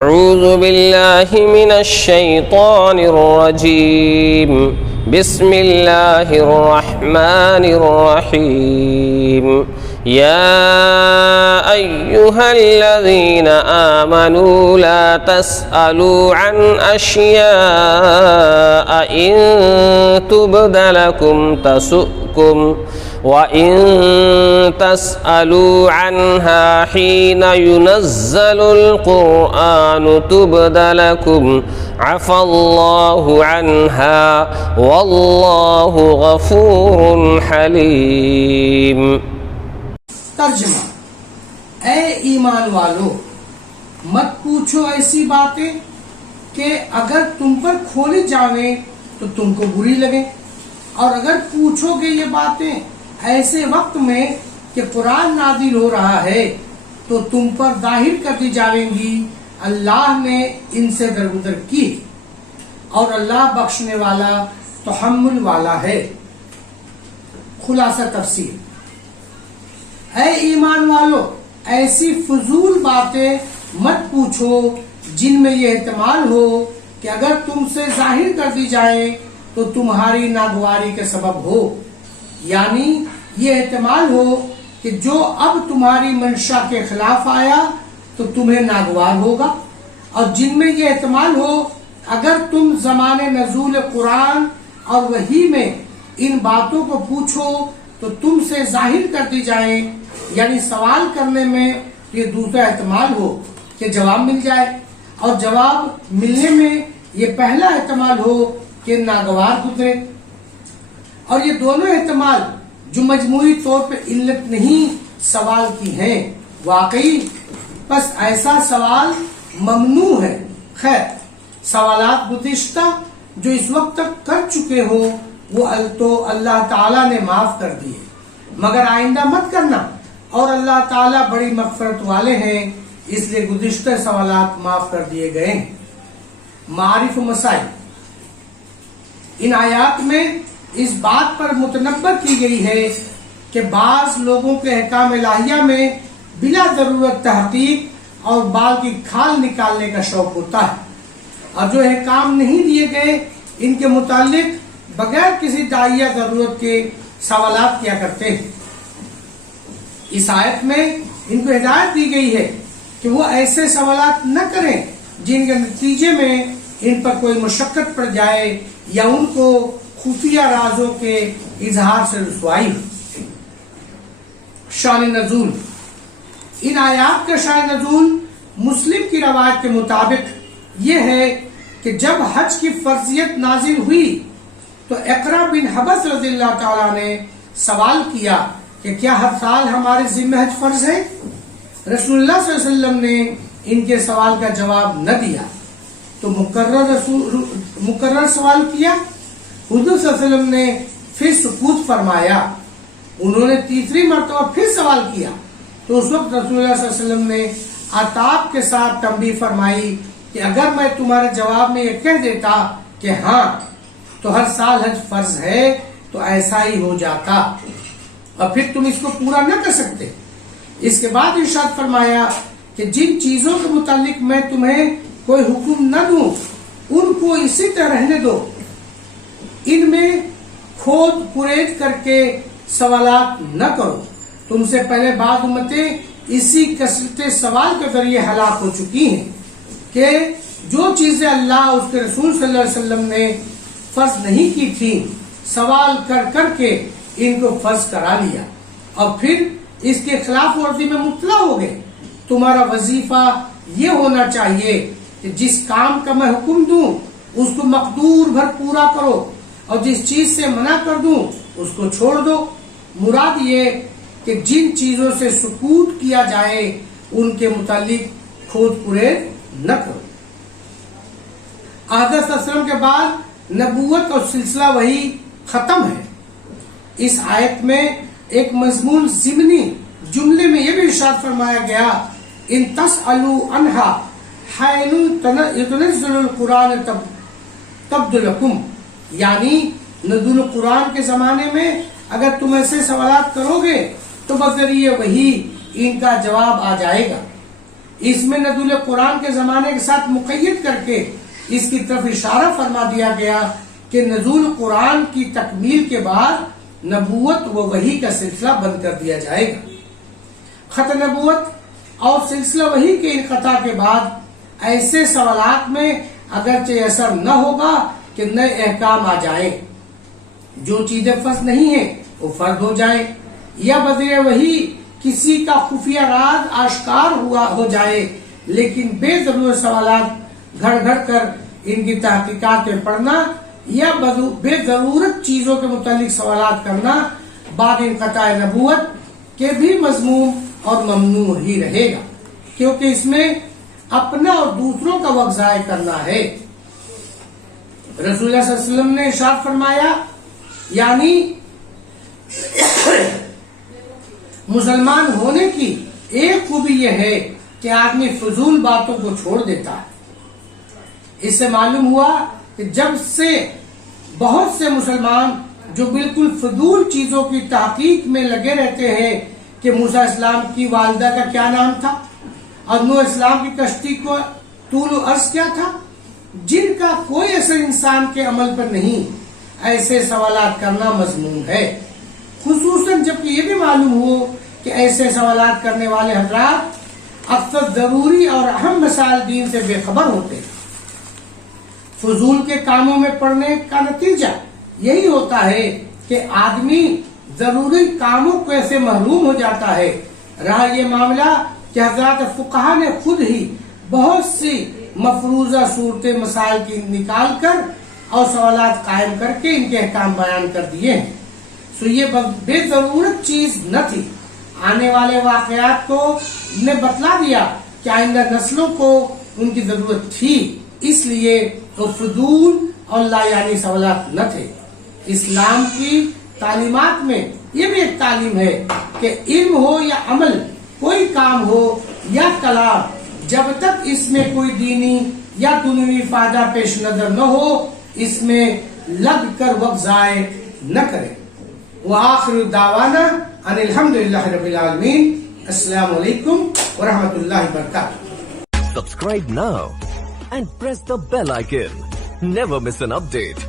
أعوذ بالله من الشيطان الرجيم بسم الله الرحمن الرحيم يا أيها الذين آمنوا لا تسألوا عن أشياء إن تبد لكم تسؤكم وَإِن تَسْأَلُوا عَنْهَا حِينَ يُنَزَّلُ الْقُرْآنُ تُبْدَ لَكُمْ عَفَا اللَّهُ عَنْهَا وَاللَّهُ غَفُورٌ حَلِيمٌ۔ ترجمہ: اے ایمان والو، مت پوچھو ایسی باتیں کہ اگر تم پر کھولی جاویں تو تم کو بری لگیں، اور اگر پوچھو گے یہ باتیں ایسے وقت میں کہ قرآن نازل ہو رہا ہے تو تم پر ظاہر کر دی جائیں گی۔ اللہ نے ان سے درگزر کی اور اللہ بخشنے والا تحمل والا ہے۔ خلاصہ تفسیر: اے ایمان والو، ایسی فضول باتیں مت پوچھو جن میں یہ احتمال ہو کہ اگر تم سے ظاہر کر دی جائے تو تمہاری ناگواری کے سبب ہو، یعنی یہ احتمال ہو کہ جو اب تمہاری منشا کے خلاف آیا تو تمہیں ناگوار ہوگا، اور جن میں یہ احتمال ہو اگر تم زمانے نزول قرآن اور وحی میں ان باتوں کو پوچھو تو تم سے ظاہر کر دی جائیں، یعنی سوال کرنے میں یہ دوسرا احتمال ہو کہ جواب مل جائے، اور جواب ملنے میں یہ پہلا احتمال ہو کہ ناگوار گزرے، اور یہ دونوں احتمال جو مجموعی طور پر علت نہیں سوال کی ہیں واقعی، بس ایسا سوال ممنوع ہے۔ خیر، سوالات گزشتہ جو اس وقت تک کر چکے ہو وہ تو اللہ تعالیٰ نے معاف کر دیے، مگر آئندہ مت کرنا، اور اللہ تعالیٰ بڑی مغفرت والے ہیں، اس لیے گزشتہ سوالات معاف کر دیے گئے ہیں۔ معارف و مسائل: ان آیات میں اس بات پر متنبہ کی گئی ہے کہ بعض لوگوں کے احکام الہیہ میں بلا ضرورت تحقیق اور بال کی کھال نکالنے کا شوق ہوتا ہے، اور جو احکام نہیں دیے گئے ان کے متعلق بغیر کسی داعیہ ضرورت کے سوالات کیا کرتے ہیں۔ اس آیت میں ان کو ہدایت دی گئی ہے کہ وہ ایسے سوالات نہ کریں جن کے نتیجے میں ان پر کوئی مشقت پڑ جائے یا ان کو خفیہ رازوں کے اظہار سے رسوائی ہو۔ شان نزول: ان آیات کا شان نزول مسلم کی روایت کے مطابق یہ ہے کہ جب حج کی فرضیت نازل ہوئی تو اقرا بن حبس رضی اللہ تعالیٰ نے سوال کیا کہ کیا ہر سال ہمارے ذمہ حج فرض ہے؟ رسول اللہ صلی اللہ علیہ وسلم نے ان کے سوال کا جواب نہ دیا تو مکرر سوال کیا۔ حضور صلی اللہ علیہ وسلم نے پھر سکوت فرمایا۔ انہوں نے تیسری مرتبہ پھر سوال کیا تو اس وقت رسول اللہ صلی اللہ علیہ وسلم نے عتاب کے ساتھ تنبیہ فرمائی کہ اگر میں تمہارے جواب میں یہ کہہ دیتا کہ ہاں تو ہر سال حج فرض ہے تو ایسا ہی ہو جاتا، اور پھر تم اس کو پورا نہ کر سکتے۔ اس کے بعد ارشاد فرمایا کہ جن چیزوں کے متعلق میں تمہیں کوئی حکم نہ دوں ان کو اسی طرح رہنے دو، ان میں کھود پرید کر کے سوالات نہ کرو۔ تم سے پہلے بعض امتیں اسی کثرت سوال کے ذریعے ہلاک ہو چکی ہیں کہ جو چیزیں اللہ اس کے رسول صلی اللہ علیہ وسلم نے فرض نہیں کی تھی سوال کر کر کے ان کو فرض کرا لیا، اور پھر اس کے خلاف ورزی میں مبتلا ہو گئے۔ تمہارا وظیفہ یہ ہونا چاہیے کہ جس کام کا میں حکم دوں اس کو مقدور بھر پورا کرو، اور جس چیز سے منع کر دوں اس کو چھوڑ دو۔ مراد یہ کہ جن چیزوں سے سکوت کیا جائے ان کے متعلق کھود پرید نہ کرو۔ آدم صلی اللہ علیہ وسلم کے بعد نبوت اور سلسلہ وحی ختم ہے۔ اس آیت میں ایک مضمون ضمنی جملے میں یہ بھی ارشاد فرمایا گیا ان تسألوا عنہا حین تنزل القرآن تبد لکم، یعنی نزول قرآن کے زمانے میں اگر تم ایسے سوالات کرو گے تو بذریعہ وہی ان کا جواب آ جائے گا۔ اس میں نزول قرآن کے زمانے کے ساتھ مقید کر کے اس کی طرف اشارہ فرما دیا گیا کہ نزول قرآن کی تکمیل کے بعد نبوت و وحی کا سلسلہ بند کر دیا جائے گا. خط نبوت اور سلسلہ وحی کے انقطاع کے بعد ایسے سوالات میں اگرچہ اثر نہ ہوگا کہ نئے احکام آ جائیں، جو چیزیں فرض نہیں ہیں وہ فرض ہو جائیں، یا بذریعہ وحی کسی کا خفیہ راز آشکار ہو جائے، لیکن بے ضرورت سوالات گھڑ گھڑ کر ان کی تحقیقات میں پڑھنا یا بے ضرورت چیزوں کے متعلق سوالات کرنا بعد انقطاع نبوت کے بھی مذموم اور ممنوع ہی رہے گا، کیونکہ اس میں اپنا اور دوسروں کا وقت ضائع کرنا ہے. رسول اللہ صلی اللہ علیہ وسلم نے ارشاد فرمایا، یعنی مسلمان ہونے کی ایک خوبی یہ ہے کہ آدمی فضول باتوں کو چھوڑ دیتا ہے. اس سے معلوم ہوا کہ جب سے بہت سے مسلمان جو بالکل فضول چیزوں کی تحقیق میں لگے رہتے ہیں کہ موسیٰ اسلام کی والدہ کا کیا نام تھا اور نوح اسلام کی کشتی کو طول و عرض کیا تھا، جن کا کوئی اثر انسان کے عمل پر نہیں، ایسے سوالات کرنا مذموم ہے. خصوصاً جب کہ یہ بھی معلوم ہو کہ ایسے سوالات کرنے والے حضرات اکثر ضروری اور اہم مسائل دین سے بے خبر ہوتے ہیں. فضول کے کاموں میں پڑنے کا نتیجہ یہی ہوتا ہے کہ آدمی ضروری کاموں کو ایسے محروم ہو جاتا ہے. رہا یہ معاملہ کہ حضرات فقہا نے خود ہی بہت سی مفروضہ صورتیں مسائل کی نکال کر اور سوالات قائم کر کے ان کے احکام بیان کر دیے ہیں. سو یہ بے ضرورت چیز نہ تھی. آنے والے واقعات کو نے بتلا دیا کہ آئندہ نسلوں کو ان کی ضرورت تھی، اس لیے تو فضول اور لا یعنی سوالات نہ تھے. اسلام کی تعلیمات میں یہ بھی ایک تعلیم ہے کہ علم ہو یا عمل، کوئی کام ہو یا کلام، جب تک اس میں کوئی دینی یا دنیوی فائدہ پیش نظر نہ ہو اس میں لگ کر وقت ضائع نہ کرے. وآخر دعوانا ان الحمدللہ رب العالمین. السلام علیکم ورحمۃ اللہ وبرکاتہ. Subscribe now and press the bell icon. Never miss an update.